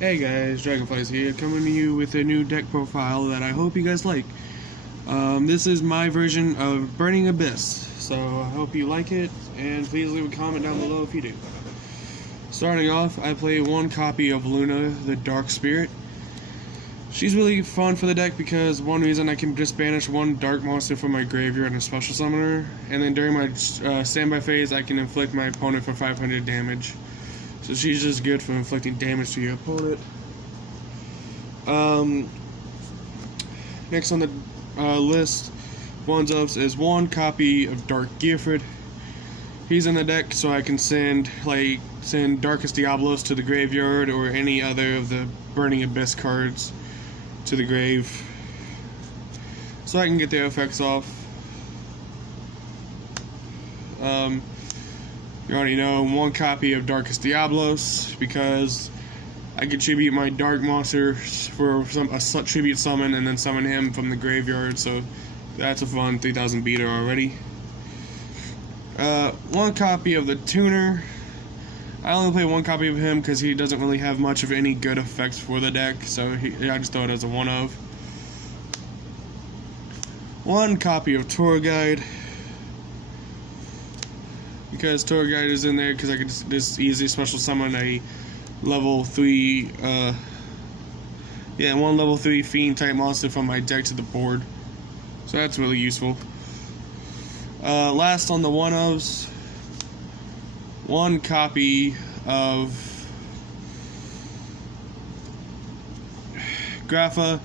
Hey guys, Dragonflies here, coming to you with a new deck profile that I hope you guys like. This is my version of Burning Abyss, so I hope you like it, and please leave a comment down below if you do. Starting off, I play one copy of Luna, the Dark Spirit. She's really fun for the deck because one reason I can just banish one dark monster from my graveyard and a special summoner, and then during my standby phase I can inflict my opponent for 500 damage. So she's just good for inflicting damage to your opponent. Next on the list, ones ups is one copy of Dark Gearfried. He's in the deck, so I can send Darkest Diablos to the graveyard or any other of the Burning Abyss cards to the grave, so I can get their effects off. You already know, one copy of Darkest Diablos, because I can tribute my dark monster for a tribute summon and then summon him from the graveyard, so that's a fun 3000 beater already. One copy of the Tuner. I only play one copy of him because he doesn't really have much of any good effects for the deck, so I just throw it as a one of. One copy of Tour Guide, because Tour Guide is in there because I can just easily special summon a level 3, one level 3 fiend type monster from my deck to the board. So that's really useful. Last on the one-ofs, one copy of Grapha.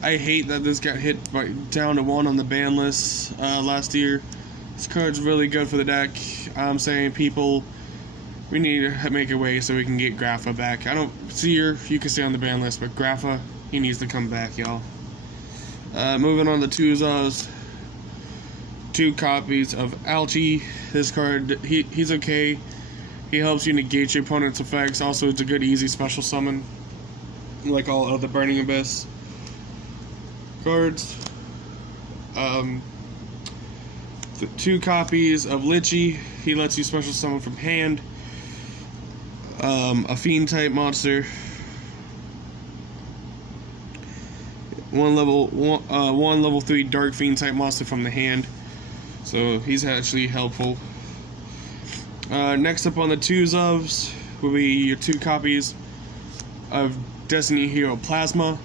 I hate that this got hit down to 1 on the ban list last year. This card's really good for the deck. I'm saying people, we need to make a way so we can get Grapha back. I don't see her, you can stay on the ban list, but Grapha, he needs to come back, y'all. Moving on to Tuzos. 2 copies of Alchi. This card, he's okay. He helps you negate your opponent's effects. Also, it's a good easy special summon, like all of the Burning Abyss cards. 2 copies of Lichy. He lets you special summon from hand. A fiend type monster. One level 3 dark fiend type monster from the hand. So he's actually helpful. Next up on the twos ofs will be your 2 copies of Destiny Hero Plasma.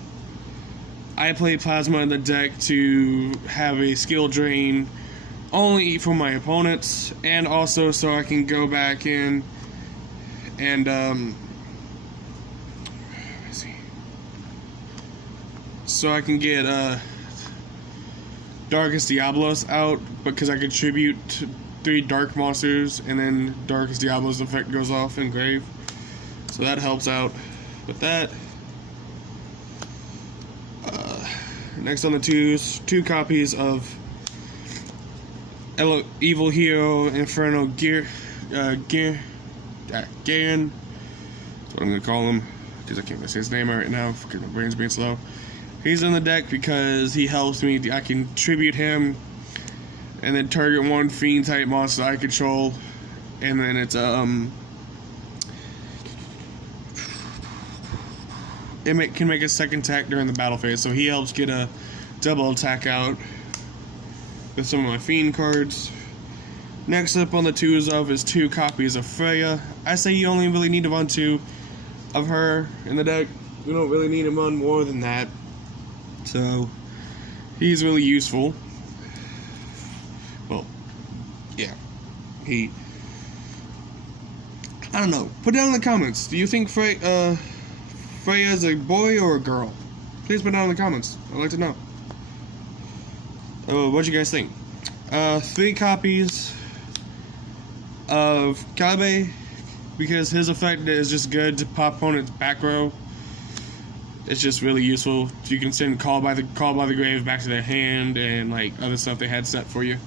I play Plasma in the deck to have a skill drain only for my opponents, and also so I can go back in and so I can get Darkest Diablos out, because I contribute 3 dark monsters and then Darkest Diablos effect goes off in grave, so that helps out with that. Next on the twos, 2 copies of Evil Hero Inferno Garen. That's what I'm gonna call him, because I can't say his name right now because my brain's being slow. He's in the deck because he helps me. I can tribute him and then target 1 fiend type monster I control, and then it's it can make a second attack during the battle phase, so he helps get a double attack out with some of my fiend cards. Next up on the twos of is 2 copies of Freya. I say you only really need to run 2 of her in the deck. You don't really need to run more than that. So he's really useful. Well, yeah. I don't know. Put down in the comments. Do you think Freya is a boy or a girl? Please put down in the comments. I'd like to know. Oh, what do you guys think? 3 copies of Kabe, because his effect is just good to pop opponent's back row. It's just really useful. You can send Call by the Grave back to their hand and like other stuff they had set for you.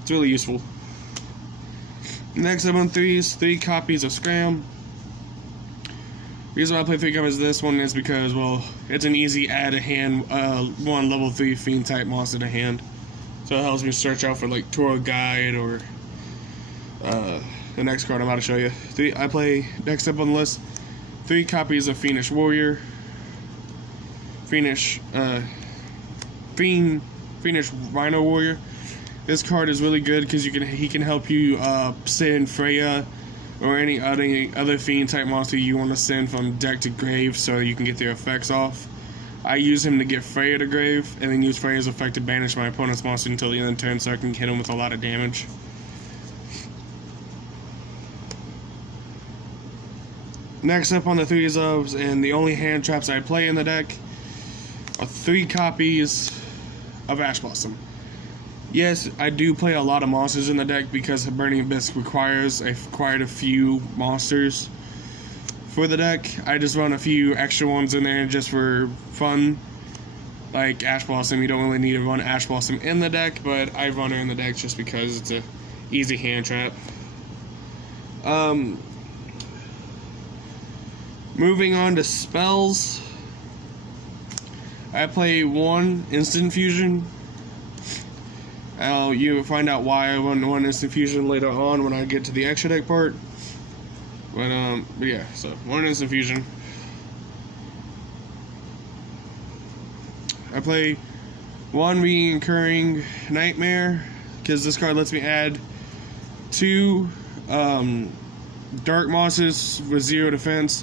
It's really useful. Next up on 3s, 3 copies of Scram. The reason why I play 3 copies of this one is because, well, it's an easy add to hand, 1 level 3 fiend type monster to hand. So it helps me search out for like Tour Guide or the next card I'm about to show you. I play, next up on the list, 3 copies of Fiendish Warrior. Fiendish Rhino Warrior. This card is really good because he can help you send Freya or any other Fiend type monster you want to send from deck to grave so you can get their effects off. I use him to get Freya to grave and then use Freya's effect to banish my opponent's monster until the end of the turn so I can hit him with a lot of damage. Next up on the 3 ofs, and the only hand traps I play in the deck are 3 copies of Ash Blossom. Yes, I do play a lot of monsters in the deck because Burning Abyss requires quite a few monsters for the deck. I just run a few extra ones in there just for fun, like Ash Blossom. You don't really need to run Ash Blossom in the deck, but I run her in the deck just because it's a easy hand trap. Moving on to spells, I play 1 Instant Fusion. You'll find out why I run 1 Instant Fusion later on when I get to the extra deck part. But yeah, so 1 Instant Fusion. I play 1 Recurring Nightmare because this card lets me add 2 Dark Monsters with 0 defense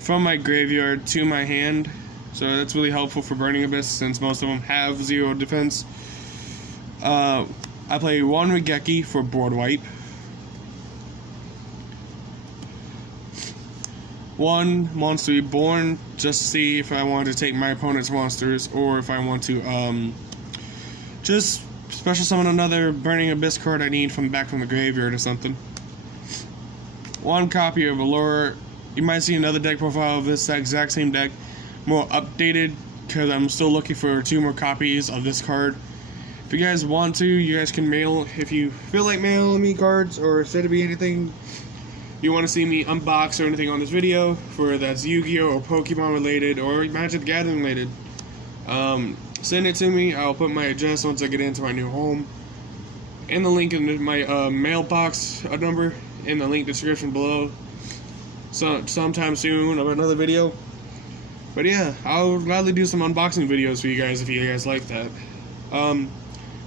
from my graveyard to my hand. So that's really helpful for Burning Abyss since most of them have 0 defense. I play 1 Regeki for board wipe. 1 Monster Reborn just to see if I want to take my opponent's monsters or if I want to just special summon another Burning Abyss card I need back from the graveyard or something. 1 copy of Allure. You might see another deck profile of this exact same deck, more updated, because I'm still looking for 2 more copies of this card. If you guys want to, you guys can mail, if you feel like mailing me cards, or instead of anything you want to see me unbox or anything on this video, for that's Yu-Gi-Oh! Or Pokemon related, or Magic the Gathering related, send it to me. I'll put my address once I get into my new home, and the link in my mailbox number in the link description below. So sometime soon of another video. But yeah, I'll gladly do some unboxing videos for you guys if you guys like that.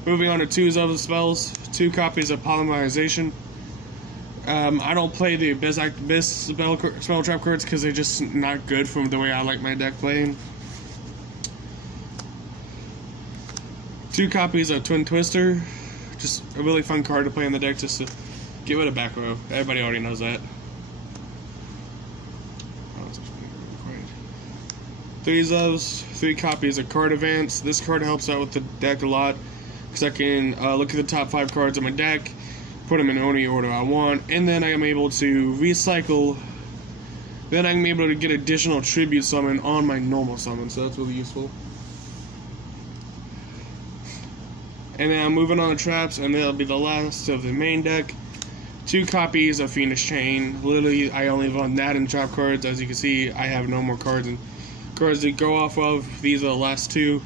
Moving on to 2 of the spells, 2 copies of Polymerization. I don't play the Abyss spell trap cards because they're just not good from the way I like my deck playing. 2 copies of Twin Twister, just a really fun card to play in the deck just to get rid of back row. Everybody already knows that. 3 ofs, 3 copies of Card Advance. This card helps out with the deck a lot because I can look at the top 5 cards on my deck, put them in any order I want, and then I am able to recycle. Then I'm able to get additional tribute summon on my normal summon, so that's really useful. And then I'm moving on to traps, and that'll be the last of the main deck. 2 copies of Fiendish Chain. Literally, I only run that in trap cards. As you can see, I have no more cards to go off of. These are the last 2,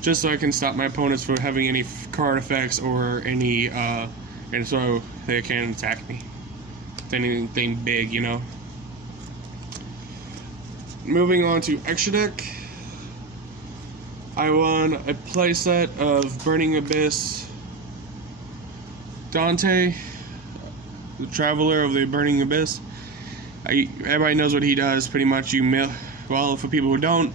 just so I can stop my opponents from having any card effects or any, and so they can't attack me. Anything big, you know. Moving on to extra deck, I run a playset of Burning Abyss Dante, the Traveler of the Burning Abyss. Everybody knows what he does, pretty much. Well, for people who don't,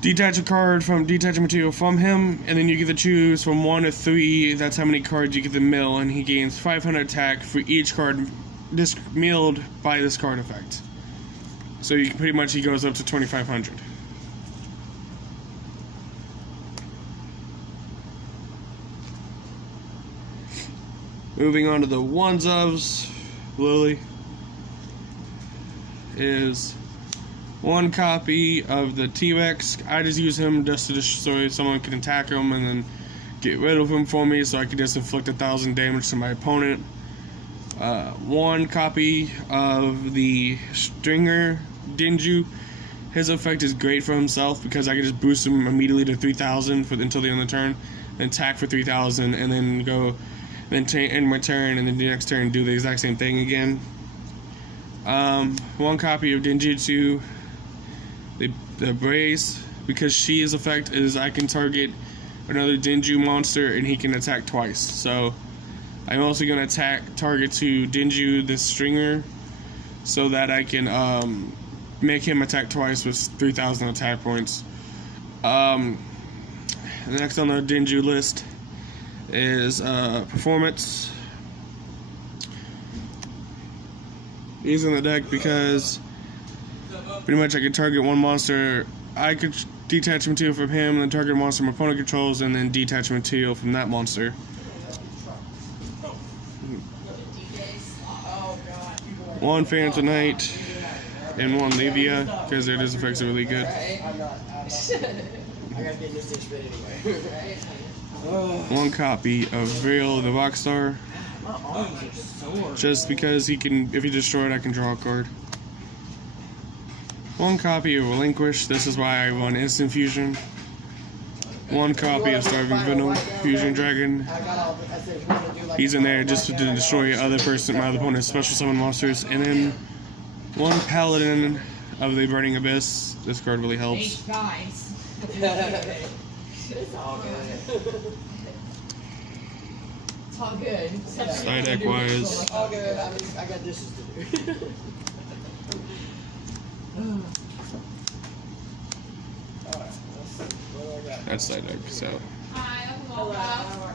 detach a card from detaching material from him, and then you get to choose from 1 to 3. That's how many cards you get to mill, and he gains 500 attack for each card milled by this card effect. So you can pretty much, he goes up to 2,500. Moving on to the 1 ofs, Lily is 1 copy of the T-Rex. I just use him just so someone can attack him and then get rid of him for me so I can just inflict 1,000 damage to my opponent. 1 copy of the Stringer Dinju. His effect is great for himself because I can just boost him immediately to 3,000 until the end of the turn, then attack for 3,000, and then end my turn, and then the next turn do the exact same thing again. One copy of Denjutsu, the Brace, because Shia's effect is I can target another Denju monster and he can attack twice. So I'm also going to target to Denju this Stringer so that I can make him attack twice with 3,000 attack points. Next on the Denju list is Performance. He's in the deck because pretty much I could target one monster. I could detach material from him, and then target a monster my opponent controls, and then detach material from that monster. One Phantom Knight and one Levia, because their effects are really good. One copy of Veil the Rockstar, just because he can, if he destroy it, I can draw a card. One copy of Relinquish, this is why I run Instant Fusion. One copy of Starving Venom, Fusion Dragon. He's in there just to destroy my other opponent's special summon monsters. And then one Paladin of the Burning Abyss. This card really helps. Hey guys. It's all good. It's all good. Side deck wise. All good. I got dishes to do. That's side deck, so. Hi, I'm Hello.